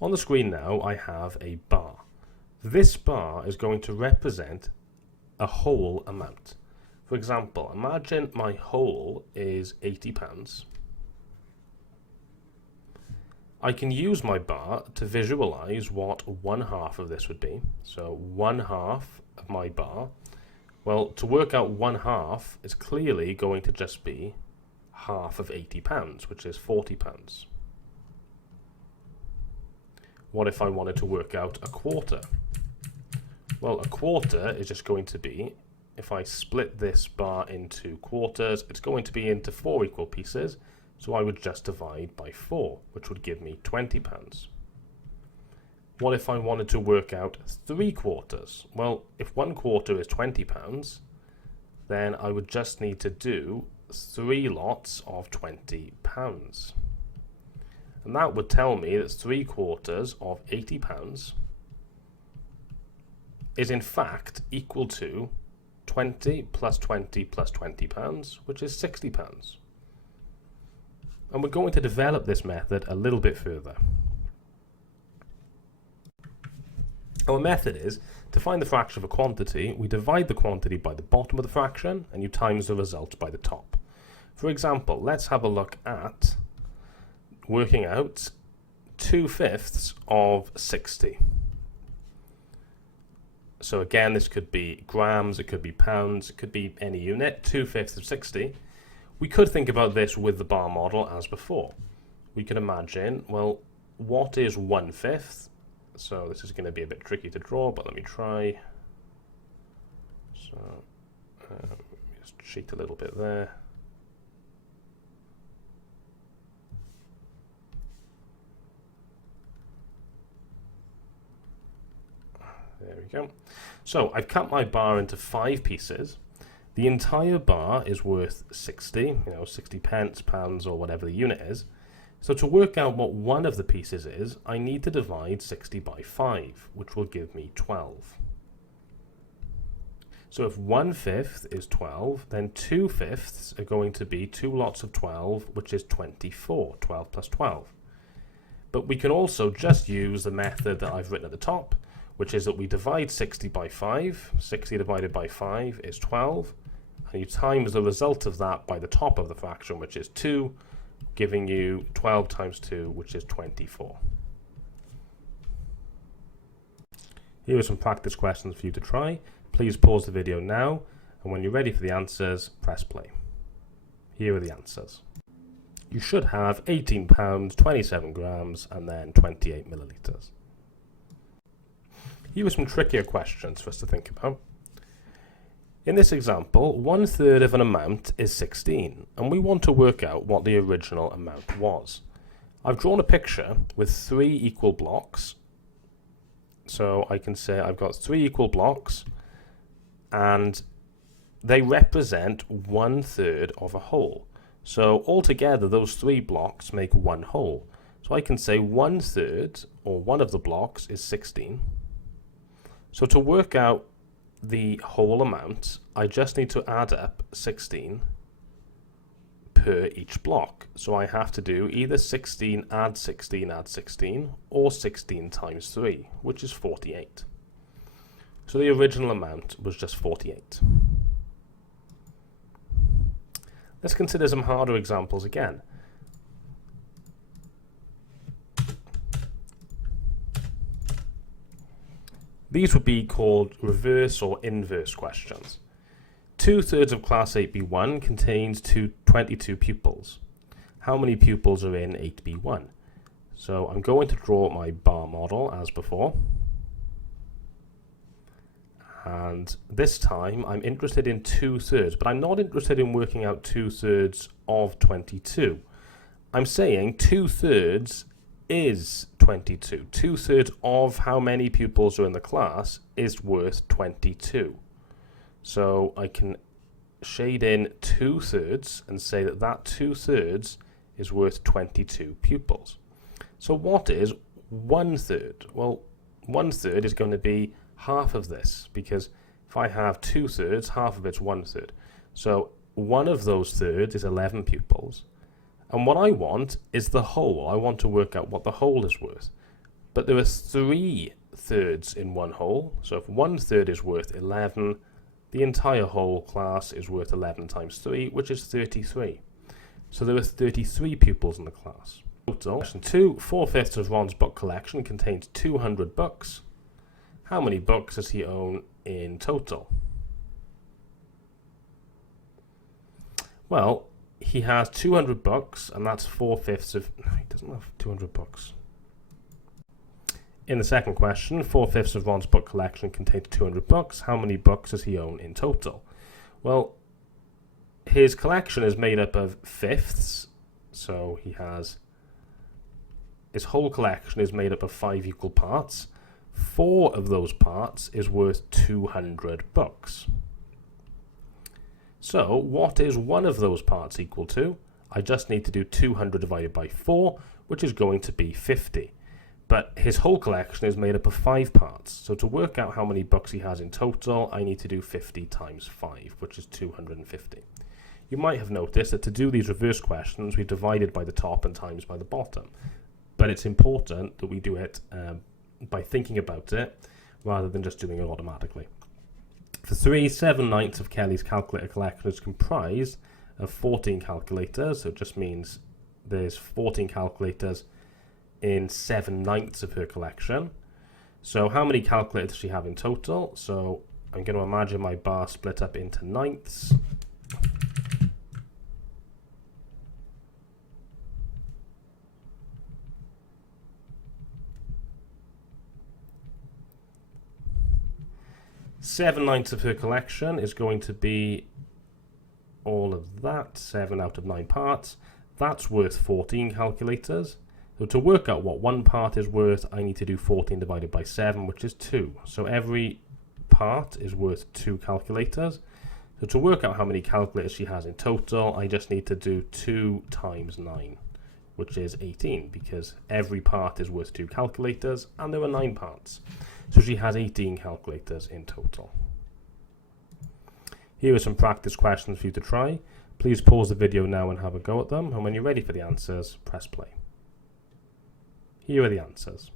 On the screen now, I have a bar. This bar is going to represent a whole amount. For example, imagine my whole is £80. I can use my bar to visualize what 1/2 of this would be. So 1/2 of my bar, well, to work out 1/2 is clearly going to just be half of £80, which is £40. What if I wanted to work out a quarter? Well, a quarter is just going to be, if I split this bar into quarters, it's going to be into 4 equal pieces, so I would just divide by 4, which would give me £20. What if I wanted to work out 3 quarters? Well, if 1/4 is £20, then I would just need to do 3 lots of £20. And that would tell me that 3 quarters of £80 is in fact equal to 20 plus 20 plus £20, which is £60. And we're going to develop this method a little bit further. Our method is, to find the fraction of a quantity, we divide the quantity by the bottom of the fraction, and you times the result by the top. For example, let's have a look at working out 2/5 of 60. So again, this could be grams, it could be pounds, it could be any unit. 2/5 of 60. We could think about this with the bar model as before. We could imagine, well, what is 1/5? So this is going to be a bit tricky to draw, but let me try. So just cheat a little bit there. There we go. So I've cut my bar into 5 pieces. The entire bar is worth 60, 60 pence, pounds, or whatever the unit is. So to work out what one of the pieces is, I need to divide 60 by 5, which will give me 12. So if 1/5 is 12, then 2/5 are going to be 2 lots of 12, which is 24, 12 plus 12. But we can also just use the method that I've written at the top, which is that we divide 60 by 5. 60 divided by 5 is 12. And you times the result of that by the top of the fraction, which is 2, giving you 12 times 2, which is 24. Here are some practice questions for you to try. Please pause the video now, and when you're ready for the answers, press play. Here are the answers. You should have 18 pounds, 27 grams, and then 28 millilitres. Here are some trickier questions for us to think about. In this example, 1/3 of an amount is 16, and we want to work out what the original amount was. I've drawn a picture with 3 equal blocks. So I can say I've got 3 equal blocks, and they represent 1/3 of a whole. So altogether, those 3 blocks make one whole. So I can say 1/3, or one of the blocks, is 16. So to work out the whole amount, I just need to add up 16 per each block. So I have to do either 16 add 16 add 16, or 16 times 3, which is 48. So the original amount was just 48. Let's consider some harder examples again. These would be called reverse or inverse questions. 2/3 of class 8B1 contains 22 pupils. How many pupils are in 8B1? So I'm going to draw my bar model as before. And this time I'm interested in 2/3, but I'm not interested in working out 2/3 of 22. I'm saying 2/3 is 22. 2/3 of how many pupils are in the class is worth 22. So I can shade in 2/3 and say that that 2/3 is worth 22 pupils. So what is 1/3? Well, 1/3 is going to be half of this, because if I have 2/3, half of it's 1/3. So one of those thirds is 11 pupils. And what I want is the whole. I want to work out what the whole is worth. but there are 3 thirds in one whole. So if 1/3 is worth 11, the entire whole class is worth 11 times 3, which is 33. So there are 33 pupils in the class. Total. Question 2. 4/5 of Ron's book collection contains 200 books. How many books does he own in total? Well, he has 200 books, and that's 4/5 of... No, he doesn't have 200 books. In the second question, 4/5 of Ron's book collection contains 200 books. How many books does he own in total? Well, his collection is made up of fifths, so he has... His whole collection is made up of 5 equal parts. 4 of those parts is worth 200 books. So, what is one of those parts equal to? I just need to do 200 divided by 4, which is going to be 50. But his whole collection is made up of 5 parts. So to work out how many books he has in total, I need to do 50 times 5, which is 250. You might have noticed that to do these reverse questions, we divided by the top and times by the bottom. But it's important that we do it by thinking about it, rather than just doing it automatically. For 3, 7/9 of Kelly's calculator collection is comprised of 14 calculators. So it just means there's 14 calculators in 7/9 of her collection. So how many calculators does she have in total? So I'm going to imagine my bar split up into ninths. Seven-ninths of her collection is going to be all of that, 7 out of 9 parts. That's worth 14 calculators. So to work out what one part is worth, I need to do 14 divided by 7, which is 2. So every part is worth 2 calculators. So to work out how many calculators she has in total, I just need to do 2 times 9, which is 18, because every part is worth 2 calculators, and there are 9 parts. So she has 18 calculators in total. Here are some practice questions for you to try. Please pause the video now and have a go at them, and when you're ready for the answers, press play. Here are the answers.